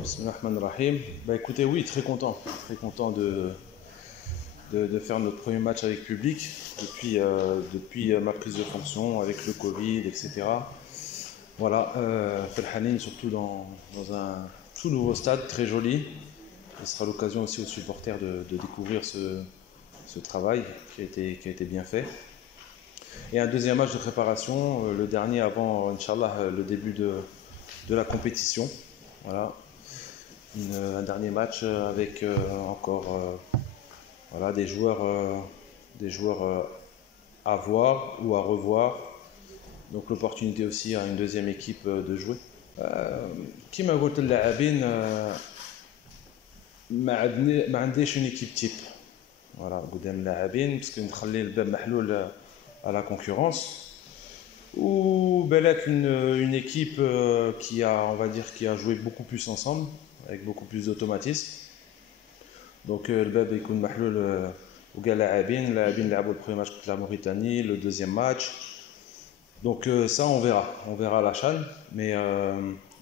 Bismillahirrahmanirrahim. Bah écoutez, oui, très content de faire notre premier match avec public depuis ma prise de fonction avec le Covid, etc. Voilà, Felhanin surtout dans un tout nouveau stade très joli. Ce sera l'occasion aussi aux supporters de découvrir ce travail qui a été bien fait. Et un deuxième match de préparation, le dernier avant, Inch'Allah, le début de la compétition. Voilà. Un dernier match avec encore voilà, des joueurs à voir ou à revoir. Donc l'opportunité aussi à une deuxième équipe de jouer. كما قلت اللاعبين ما عنديش une équipe type. Voilà, قدام اللاعبين parce que نخلي الباب محلول à la concurrence. Ou بالك une équipe qui a joué beaucoup plus ensemble avec beaucoup plus d'automatisme. Donc الباب يكون محلول وكاع اللاعبين لعبوا le premier match contre la Mauritanie, le deuxième match. Donc ça on verra à la CHAN, mais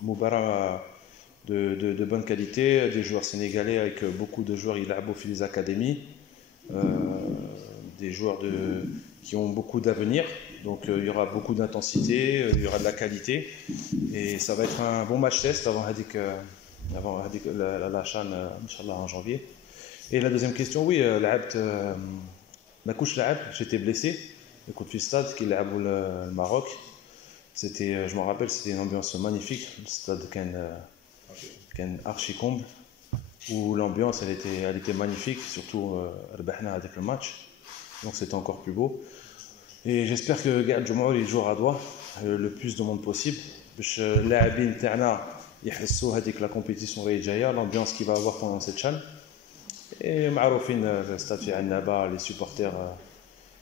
Moubara de bonne qualité, des joueurs sénégalais avec beaucoup de joueurs il a fait les académies, des joueurs qui ont beaucoup d'avenir, donc il y aura beaucoup d'intensité, il y aura de la qualité, et ça va être un bon match test avant la CHAN, Inch'Allah, en janvier. Et la deuxième question, oui, ma couche j'étais blessé. Écoute, le stade qui est le Maroc, je me rappelle, c'était une ambiance magnifique. Le stade qu'un archi-comble, où l'ambiance elle était magnifique, surtout avec le match. Donc c'était encore plus beau. Et j'espère que Gad Jumour il jouera à droit le plus de monde possible. La compétition l'ambiance qu'il va avoir pendant cette CHAN. Et le stade les supporters,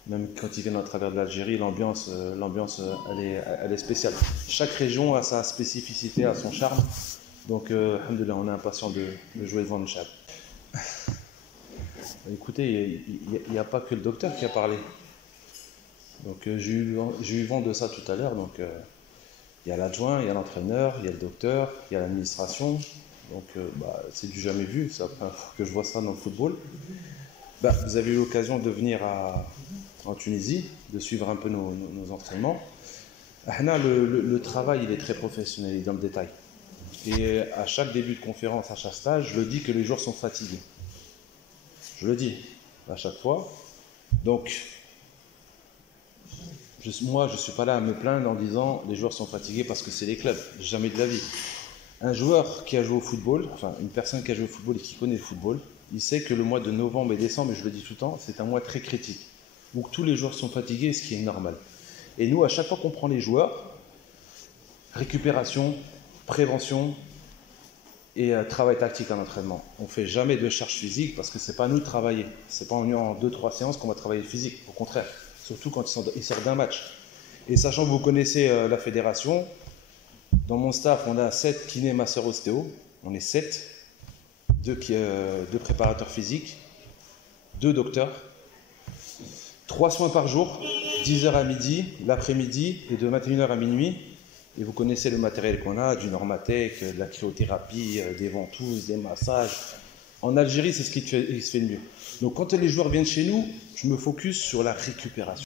même quand ils viennent à travers de l'Algérie, l'ambiance elle est spéciale. Chaque région a sa spécificité, a son charme. Donc, alhamdoulilah, on est impatient de jouer devant le Chab. Écoutez, il n'y a pas que le docteur qui a parlé. Donc, j'ai eu vent de ça tout à l'heure. Donc, il y a l'adjoint, il y a l'entraîneur, il y a le docteur, il y a l'administration. Donc, c'est du jamais vu. C'est la première fois que je vois ça dans le football. Vous avez eu l'occasion de venir en Tunisie, de suivre un peu nos entraînements. Le travail, il est très professionnel, il est dans le détail. Et à chaque début de conférence, à chaque stage, je le dis que les joueurs sont fatigués. Je le dis à chaque fois. Donc, moi, je ne suis pas là à me plaindre en disant les joueurs sont fatigués parce que c'est les clubs. Jamais de la vie. Un joueur qui a joué au football, enfin une personne qui a joué au football et qui connaît le football, il sait que le mois de novembre et décembre, et je le dis tout le temps, c'est un mois très critique, où tous les joueurs sont fatigués, ce qui est normal. Et nous, à chaque fois qu'on prend les joueurs, récupération, prévention et travail tactique en entraînement. On ne fait jamais de charge physique parce que ce n'est pas nous de travailler. Ce n'est pas en 2-3 séances qu'on va travailler le physique, au contraire, surtout quand ils sortent d'un match. Et sachant que vous connaissez la fédération, dans mon staff, on a 7 kinés, masseurs, ostéo. On est 7. 2 préparateurs physiques, 2 docteurs, 3 soins par jour, 10h à midi, l'après-midi et de 21h à minuit. Et vous connaissez le matériel qu'on a, du Normatec, de la cryothérapie, des ventouses, des massages. En Algérie, c'est ce qui se fait de mieux. Donc quand les joueurs viennent chez nous, je me focus sur la récupération.